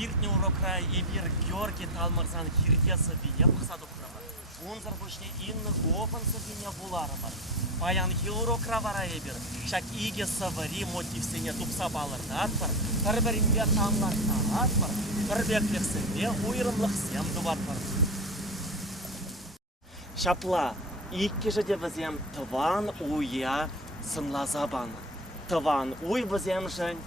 Иртне урокра ибир Георгий Талмарсан хиргеса бине пахсаду храма. Унзар бушне инны гофанса бине буларымар. Паян урокра вара ибир. Шак иге савари мотивсене тупса балырда атпар. Тарберимбе тамларса атпар. Тарбеклексенде уйрымлықсем дуватпар. Шапла, икке же візем тыван уя сынла забан. Тыван уй візем жын,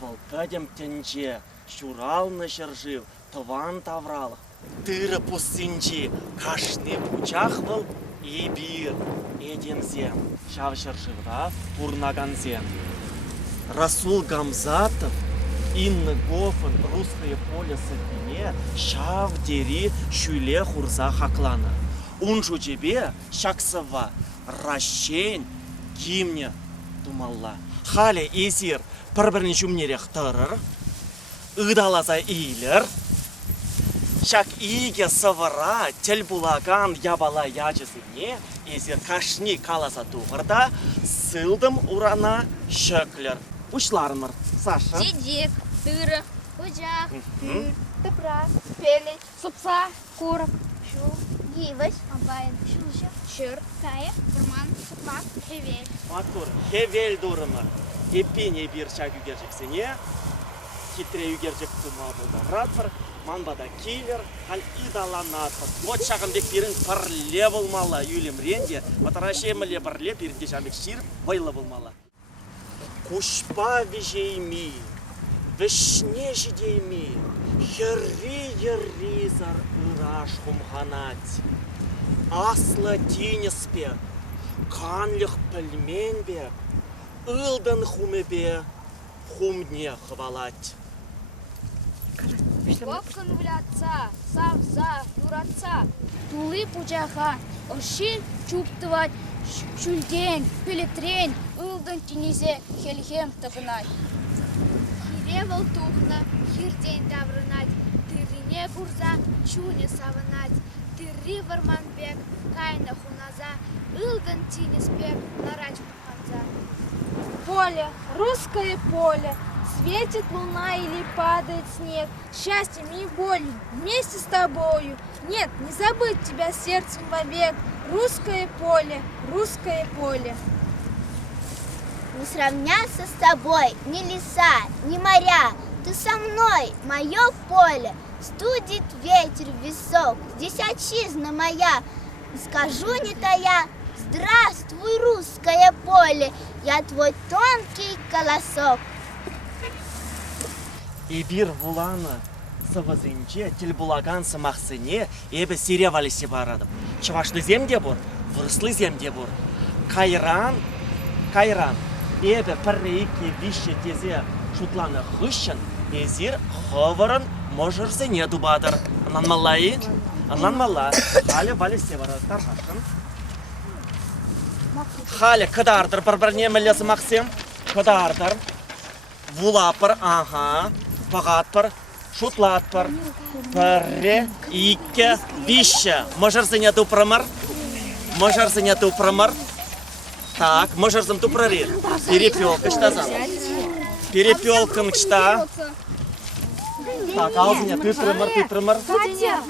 волкадем тенче, шуралны шыржив, тыван таврал. Тыры пустинчи, кашны пучах был, и бир, эдемзем, шав шырживда, урнаганзем. Расул Гамзатов, Инны Гофен, русское поле сапине, шав дери, шюле хурза хаклана. Унжу тебе, шаксава, ращень, кимне, думалла. Хале изир, парберни чумнерех тарыр, ыдалаза ийлер. Шак иге савара, тел булаган ябала ячызыне, изир кашни каласа туғырда, сылдым урана шөклер. Ушлармыр, Саша? Дедек, тыры, кучах, тыр, тыпра, пелень, супса, курок, шу, гивась, абайн, шулжа, шыр, тая, дурман, супак, хевель. Матур, хевель дурымыр. Еппене бир шак югержексене, хитре югержек тума болды ратпыр, манбада килер, хал идаланатпыр. Вот шағынбек бірін парле болмалы юлем ренде, ватарашеміле парле бірінде шамбек ширіп, байлы болмалы. Кушпа вежейми, вишне жидейми, херри зар ыраш хумханать. Асла тинеспе, канлих пельменбе, ылдан хумебе, хумне хвалать. Копкан вляца, савза, юраца, тулы пучаха, ошин чуптывать, шульдень, пелетрень, ылдан тинезе, хельхем тагнать. Хире волтухна, хирдень таврынать, тырине гурза, чуне савынать, тыри варманбек, кайна хуназа, ылдан тинеспек, нарач хуназа. Поле, русское поле, светит луна или падает снег, счастьем и болью вместе с тобою. Нет, не забыть тебя сердцем вовек. Русское поле, русское поле. Не сравняться с тобой ни леса, ни моря. Ты со мной, мое поле. Студит ветер в висок, здесь отчизна моя. И скажу не тая: здравствуй, русское поле, я твой тонкий колосок. Ибир вулана савазынче, телбулаган самахсыне, ебе сире валисе барадым. Чавашны земде бур, вырыслы земде бур. Кайран, ебе піррейке вище тезе шутланы хыщын, езир хывырын можырзыне дубадыр. Анан малайы, анан мала, халі валисе барады тархашын. Халі кыдардыр бір-біріне мілесі мақсем, кыдардыр, вулапыр, ага, пағатпыр, шутлатпыр, бірре, ике, вище. Можырзыне тупрымыр, Так, можырзым тупрырыр. Перепелка штазан. Перепелкан кшта. Так, алзыне тытрымыр. Катя.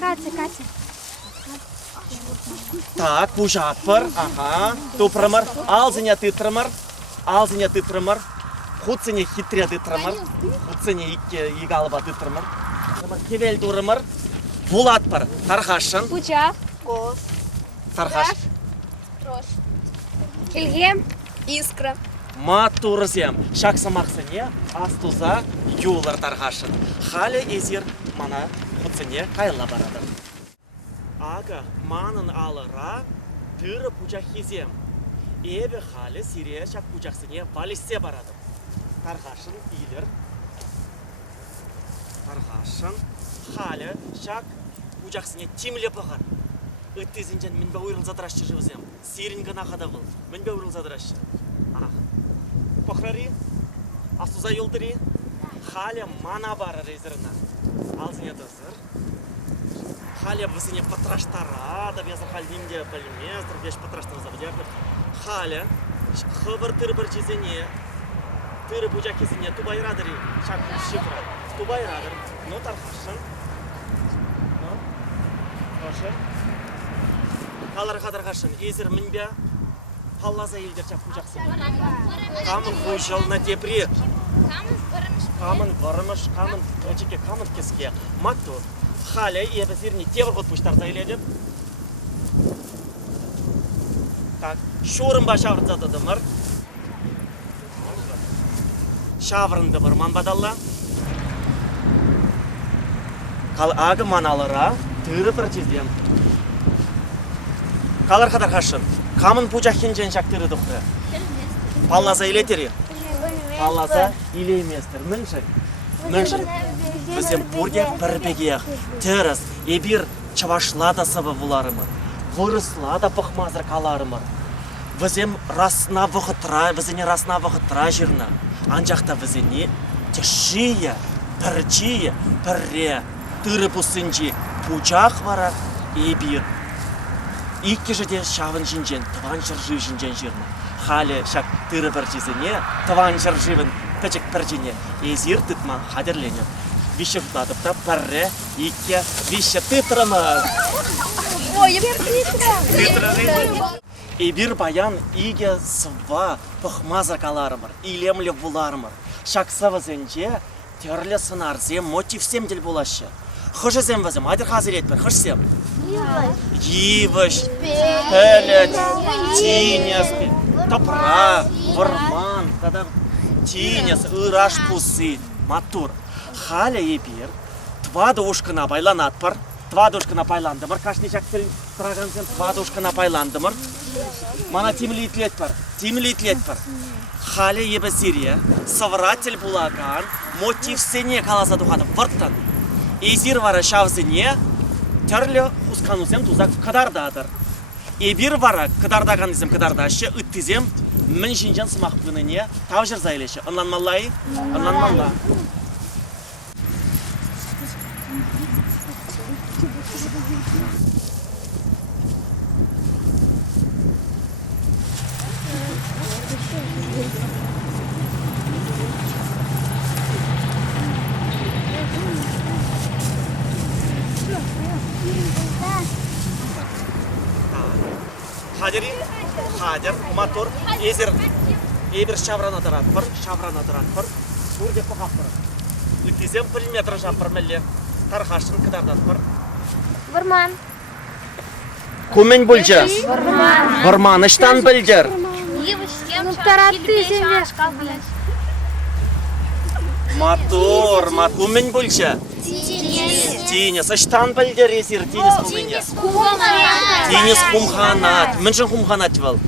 Так, пужатпыр, ага, тупрымыр. Алзыне тытрымыр. Хуцыне хитре тытрымыр. Хуцыне игалыба тытрымыр. Кевел дурымыр. Булатпыр, тархашын. Пуча, Тархаш. трош. Хельгем, искра. Матурзем. Шаксамақсыне астуза юлар тархашын. Халі езір мана хуцыне кайла барады. Ага, манын алыра тыры пучахизем. Эбе халі сире шак пучахсыне валисе барады. Тархашын илер. Тархашын. Халі шак пучахсыне тимле бағар. Ыттызынжан мен бе ойрыл задырашчы живызем. Сирингі нақада бұл. Мен бе ойрыл задырашчы. Похрари, астуза юлдыри. Халі мана бары резіріна. Алзыне дызыр. Халі высыне патраштарада, безір халдимде білмездір, беш патраштар забыдерді. Халі хыбыр тыр бір жезене, тыры бұжа кезіне тубайрадыри, шак шифра. Тубайрадыр. Ну, тарқашын. Ну, қошы. Қаларға тарқашын. Езір мінбе. Паллаза елдер чапқын жақсы. Қамын қой жылына депре. Камын варымыш, камын крачеке, камын кеске. Матту. Халя ебі зеріне тевір ғыт бұштарда еледіп. Так, шорын ба шавырдзады дымыр. Шавырынды бір ман бадалла. Қал ағы маналыра, түрі бір чездем. Қалар қадар қашын. Камын пұжақын жән шақтыры дұқты. Паллаза елетері. Паллаза илейместір. Мүншік. Мүншік. Бізем бұрге бірбегеяқ. Теріс, ебір чавашлада сабы бұларымыр. Вырыслада бұқмазыр қаларымыр. Бізем расына вұғытыра жүрні. Анжақта бізіне тешие, бірчие, бірре, түрі бұсынжи, пұжақ вара, ебір. Икке жеде шавын жинжен, тыван жыржы жинжен жүрні. Халі шак түрі бір жезіне, тыван жыржывын пәчік бір жіне. Езір тұтма қадірленіп. Виші тұтадып та бірре, икке, виші тұтырымыз. Ой, ебір Ебір баян иге сыва пұқмазыр қаларымыр, илемлі бұларымыр. Шақса візінже терлі сынарзем, мотивсем дел болашы. Хұшызем візім, адыр қазір етпір, хұшсем. Йивыш, пәлет, тинес, топра, варман, тинес, ыраш пусы, матур. Халя ебір, два дұшқына байланатпыр. Два душкана пайландымыр, кашни шақтырын тұрағанзен два душкана пайландымыр. Мана тимли итлетпір. Халі ебі Сирия, сывыратель бұлаған, мотивсене қаласа дұқады вұрттан. Езір вара шавзіне, түрлі ұсқанусем тұзақ қыдардадыр. Ебір вара қыдардағанызем қыдардашы, үттізем, мін жинжан сымақ бұныне тау жыр зайлеші. Анланмаллай? Анланмалла. Хадер, мотор, езір, ебір шаврана дыратпыр, сурде пұқаппыр. Үттезем пілметр жаппыр мәлі, тарқашын кыдардатпыр. Варман. Көмен бүлжі? Варман, іштан бүлдер? Мотор, көмен бүлжі? Тинес, іштан бүлдер езір, тинес көмене? Тинес құмханат, мүншін құмханат был?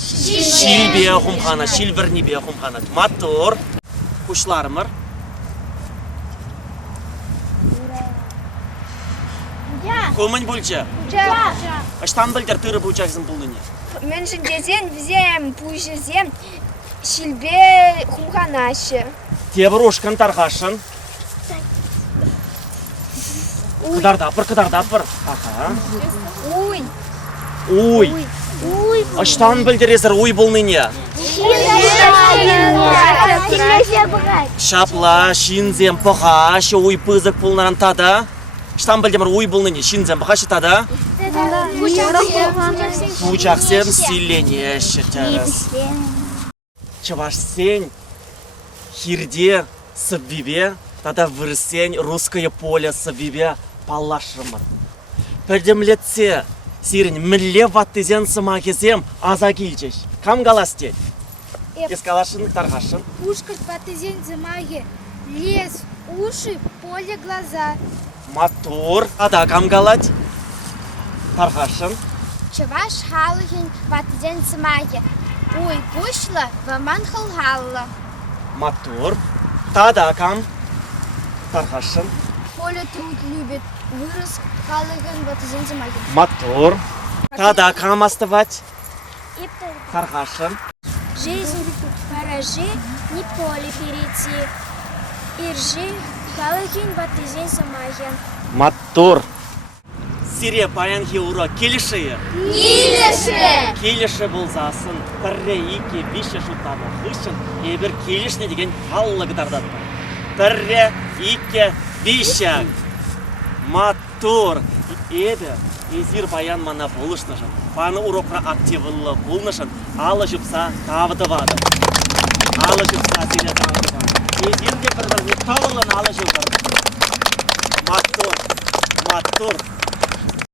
Шилбе құмханат, шилбірнебе құмханат. Мотор, құшларымыр? Көмен бүлжі? Іштан бүлдер түрі бұлжағызын бұлыне? Мүншін дезен візем, пұжызем, шилбе құмханашы. Тебір ұшқын тарқашын? Қыдардапыр. Аха. Уй. Аштан білдерезір уй бұлныне? Шапла, шинзем, пұға, уй пызық бұлнаран тада? Штан білдемір уй бұлныне, шинзем, пұға тада? Пұжақсем силене шетіріз. Чавашсен, хирде, сыббебе, тада вырсен, русское поле сыббебе, палашымыр. Пәрдемлетсе, сирін мүлле ваттызен сымағызем аза келчеш. Кам галасте? Ескалашын, тарғашын. Пушкарь ваттызен зымаге, лес, уши, поле, глаза. Мотор. Ада кам галать? Тарғашын. Чаваш халыхин ваттызен зымаге. Ой, пушла, ваман халхалла. Мотор. Тада кам? Тарғашын. Поле труд любит, вырос халыхин ваттызен зымаге. Мотор. Тада кам оставать? Тарғашын. Жизнь поражи, не поле перейти. Иржи, халыхин ваттызен зымаге. Мотор. Сире баян хеура келіші. Келіші болзасын, бірре ике беші жұттады хышын, ебір келішіне деген қаллы қыдардады. Бірре, ике, бишек. Матур. Еді, езір баян мана болышнышын. Паны урокра активылы болнышын. Алы жүпса тавыды бады. Алы жүпса сені тавыды бады. Езір де бір-біріне тавылын алы жүпір. Матур.